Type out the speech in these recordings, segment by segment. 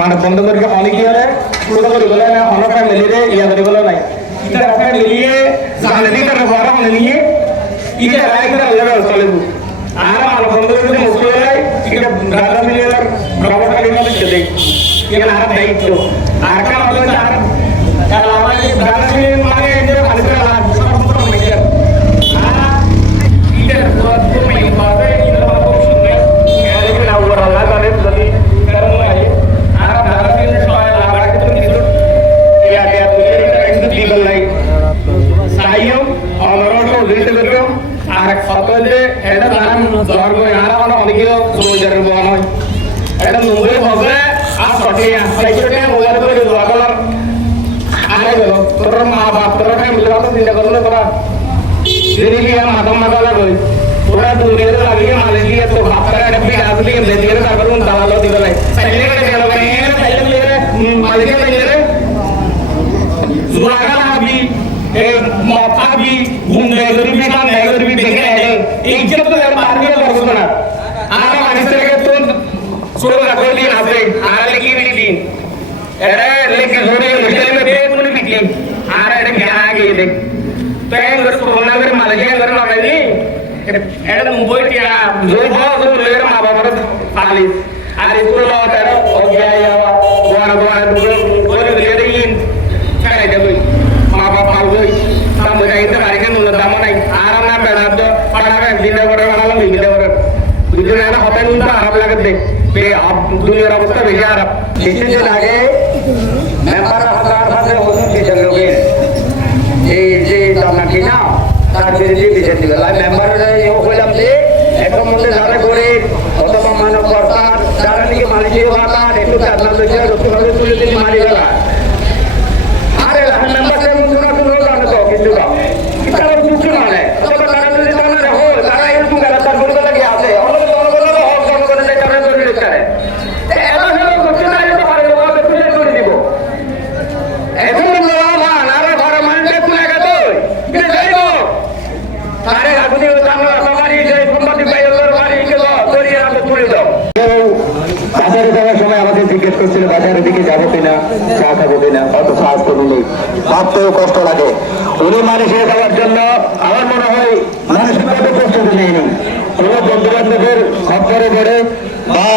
মানে বন্ধ করে অনেক ইয়ে পুরো করে বলে না অনেক ফ্যামিলি রে ইয়া করে বলে নাই ইটা ফ্যামিলি জানে দিকে বড় মানে নিয়ে ইটা রাইট করে লেভেল চলে আর আমার বন্ধ করে মুক্তি হয় ইটা দাদা মিলে রবট কালি মধ্যে চলে এখানে আর দায়িত্ব আর কার হলো আর কাল আমাদের দাদা মিলে মানে যে ভালো করে লাগ সব মিলে আর ইটা তো মেই পাবে ইটা তো শুনে এর না ওরা লাগালে যদি কারণ হয় আর সকলে এটা নাম স্বর্গ ইয়ারা মানে অনেক সমুদ্রের বন হয় এটা মুম্বাই হবে আর সঠিয়া সাইকেলে মোবাইল করে দোয়া করার আরে গেল তোর মা বাপ তোর ফ্যামিলি কথা চিন্তা করলে তোরা দিল্লি আর মাদম মাদালা গই ওরা দুনিয়া লাগিয়ে মালয়েশিয়া তো বাপরা এটা भी आज भी लेकर তারপর কোন দালালো দিবে নাই সাইকেলে করে গেল মানে সাইকেলে মালয়েশিয়া নিয়ে जुरागा भी मौका भी घूमने भी काम भी देखे हैं एक जब तो यार बाहर के लोग सुना आरा मानिस के तो सोलो रखो दिन आते आरा लेके भी दिन अरे लेके जोड़े मुश्किल में देख मुझे भी दिन आरा ये क्या आ गई देख तो ये घर कोरोना में मलेशिया घर लगा नहीं ऐसा मुंबई क्या जो बहुत जो लेकर माँ बाप पर पाली आरे इसको लाओ तेरा हो गया या दोबारा कोई ले रही है करे दे कोई माँ बाप आ गई काम हो जाए तो कार्यक्रम होता दामन नहीं आराम ना बैठा तो पढ़ा में दिन भर वाला लोग दिन भर दूसरे ना होता नहीं तो आराम लगा दे पे आप दुनिया रास्ता भेजा आप किसी दिन आगे मैं 12,000 से होने के चलोगे ये दाना की ना तार बिजली बिजली दिया लाइव मेंबर ये हो गया हमसे एक मुद्दे सारे कोरे অথবা মানব কর্তার যারা নাকি মালিকের ভাতা একটু চাঁদনা দেখে রক্ষভাবে তুলে দিন মারি গেলা আরে মেম্বার সাহেব মুখনা শুরু জানে তো কিন্তু তারা কিছু মানে তবে তারা যদি জানে না হয় তারা এরকম গালাতার করে লাগে আছে অন্য জনগণের হক জনগণের কারণে করে দিতে এবার হলো করতে না এটা পারে লোক তুলে করে দিব এখন না নারা ঘরে মানতে তুলে গেল কিন্তু যাইব তারে আগুনে জানো সবারই যে সম্পত্তি পাইলো বাড়ি গেল দরিয়া রাতে তুলে দাও বাজারে যাওয়ার সময় আমাদের জিজ্ঞেস করছিল বাজারের দিকে যাবো কিনা চা খাবো কিনা অত সাহস করি নেই ভাবতেও কষ্ট লাগে উনি মানুষের খাওয়ার জন্য আমার মনে হয় মানসিকভাবে প্রস্তুতি নেয়নি কোনো বন্ধু বান্ধবের খবরে পড়ে বা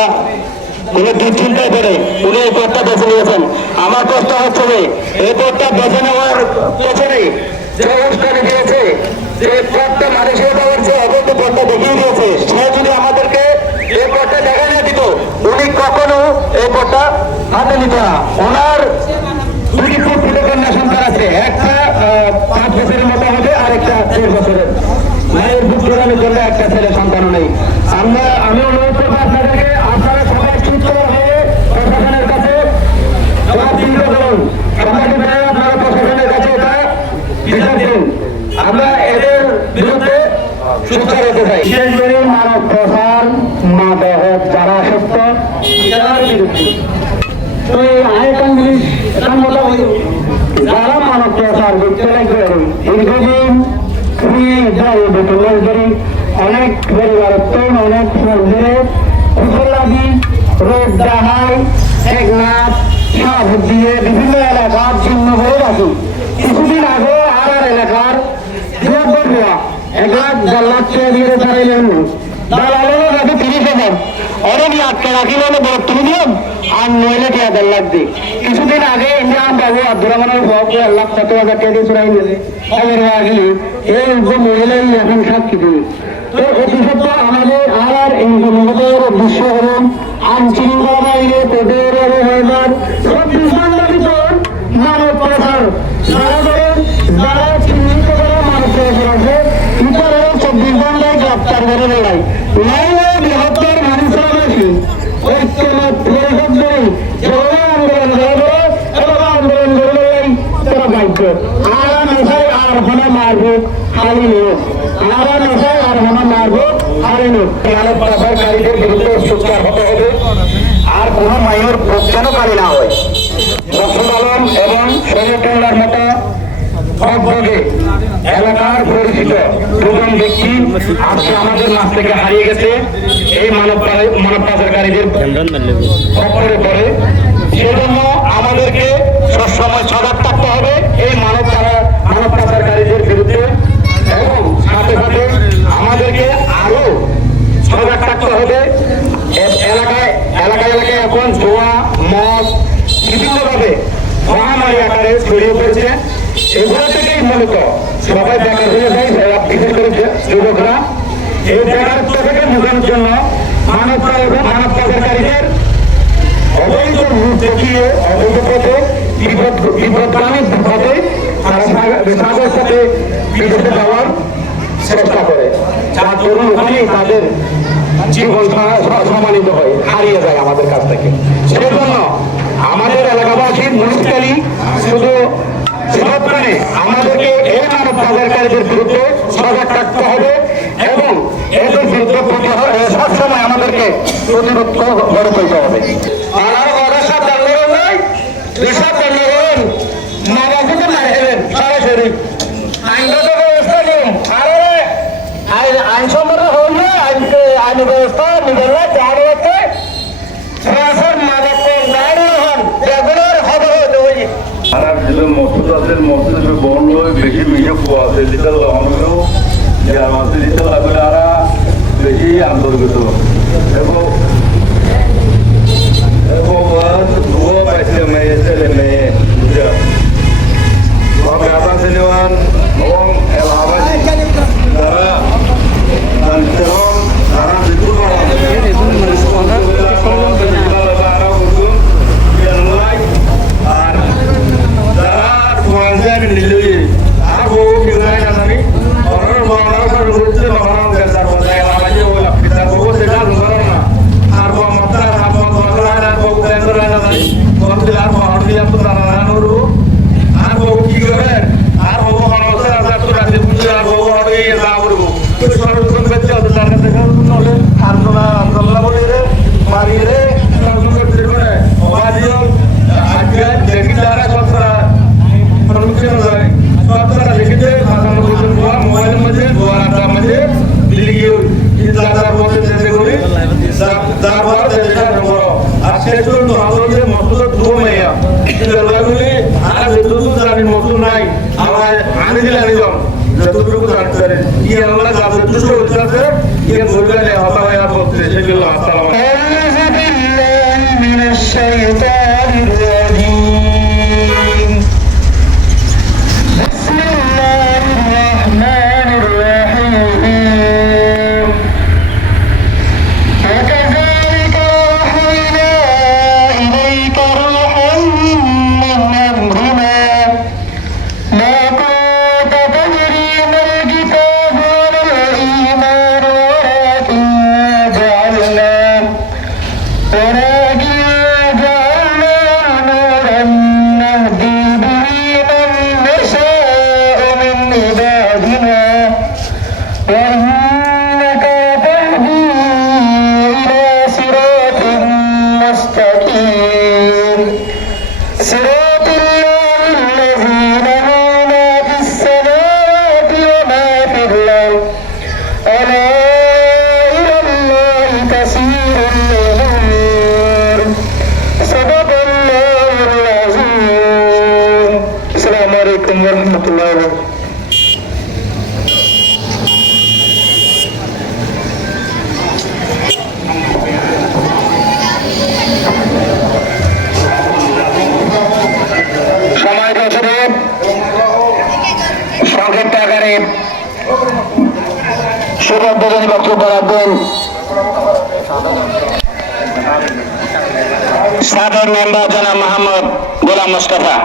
কোনো দুশ্চিন্তায় পড়ে উনি এই পথটা বেছে নিয়েছেন আমার কষ্ট হচ্ছে যে এই পথটা বেছে নেওয়ার পেছনে যে অনুষ্ঠানে দিয়েছে যে পথটা মানুষের খাওয়ার যে অবৈধ পথটা দেখিয়ে দিয়েছে সে যদি আমাদেরকে এই পথটা দেখা না দিত উনি কখনো এই পথটা হাতে নিত না ওনার দুটি পুত্র কন্যা সন্তান আছে একটা 5 বছরের মতো হবে আর একটা 6 বছরের মায়ের পুত্রের জন্য একটা ছেলে সন্তানও নেই আমি অনুরোধ করবো আপনাদেরকে আপনারা সবাই সুস্থ হয়ে প্রশাসনের কাছে জবাবদিহি করুন আপনারা প্রশাসনের কাছে এটা বিচার দিন আমরা এদের বিরুদ্ধে সুস্থ হতে চাই বিশেষ করে মানব প্রসার মাদক যারা সত্য তার বিরুদ্ধে তো এই আয়তনগুলি যারা মানব প্রসার বিচ্ছেদ করে দীর্ঘদিন অনেক পরিবারত্ব অনেক মন্দিরে কুকুরলাদি রোড ডাহাই টেকনাথ সব দিয়ে বিভিন্ন এলাকার চিহ্ন হয়ে রাখি কিছুদিন আগে আর এলাকার 1,00,000 দিয়ে চাইলেন দালালের যাতে 30,000 অনেকই আটকে রাখিল বড় তুমি নিয়ম আর নইলে 1,000 লাগবে কিছুদিন আগে ইন্ডিয়ান বাবু আব্দুর রহমানের বাবু 1,70,000 টাকা দিয়ে চড়াই নিলে আগের আগে এই মহিলাই এখন সাক্ষী দিই তো অতি সত্য আমাদের আর এই জনগণের উদ্দেশ্য হল আইনশৃঙ্খলা বাইরে তোদের হইবার 24 ঘন্টা ভিতর মানব প্রসার যারা চিহ্নিত করা মানব প্রসার আছে ইতারা 24 ঘন্টায় গ্রেপ্তার করে লড়াই নাইলে বৃহত্তর মানুষরাবাসী ঐক্যমত পরিষদ ধরে যেভাবে আন্দোলন করবে এভাবে আন্দোলন করলেই তারা বাধ্য আরা নেশায় আর হনে মারবো খালি লোক আরা নেশায় আর হনে মারবো খালি লোক মানব প্রসারকারীদের বিরুদ্ধে সোচ্চার হতে হবে আর কোনো মায়ের ভোগ যেন কালি না হয় রসুল আলম এবং শরীয়তুল্লাহর মতো অজ্ঞে এলাকার পরিচিত দুজন ব্যক্তি আজকে আমাদের মাছ থেকে হারিয়ে গেছে এই মানব পাচারকারীদের খপ্পরে পড়ে এগুলো থেকেই মূলত সবাই বেকার হয়ে যায়, বিশেষ করে যুবকরা। এই বেকারত্ব থেকে মুক্তির জন্য মানব পাচারকারীদের অবৈধ রূপ দেখিয়ে অবৈধ পথে বিপদগামী পথে তারা সাগর সাথে বিদেশে যাওয়ার চেষ্টা করে, যার দরুন ওখানেই তাদের জীবন সম্মানিত হয়, হারিয়ে যায় আমাদের কাছ থেকে। সেজন্য আমাদের এলাকাবাসী মুনিসিপ্যালি শুধু সবখানে আমাদেরকে এই মানব পাচারকারীদের বিরুদ্ধে সজাগ থাকতে হবে এবং এদের বিরুদ্ধে সবসময় আমাদেরকে প্রতিরোধ গড়ে তুলতে হবে। সরাসরি আইনগত ব্যবস্থা নিয়ম আইন সম্মত হলে আইন ব্যবস্থা নিজের মসজিদের মসজিদের বন্ধ হয়ে বেশি বেশি পোয়া দিতে লাগলো যে আমাদের দিতে লাগলে আর বেশি আন্তর্গত এবং দুয়ো পাইছে মেয়ে ছেলে মেয়ে Pemerintahan Seniwan Ngomong Elhabasi Dara dan Cerong Sekarang itu বক্তব্য রাখবেন সাধারণ মেম্বার জনাব মোহাম্মদ গোলাম মোস্তফা।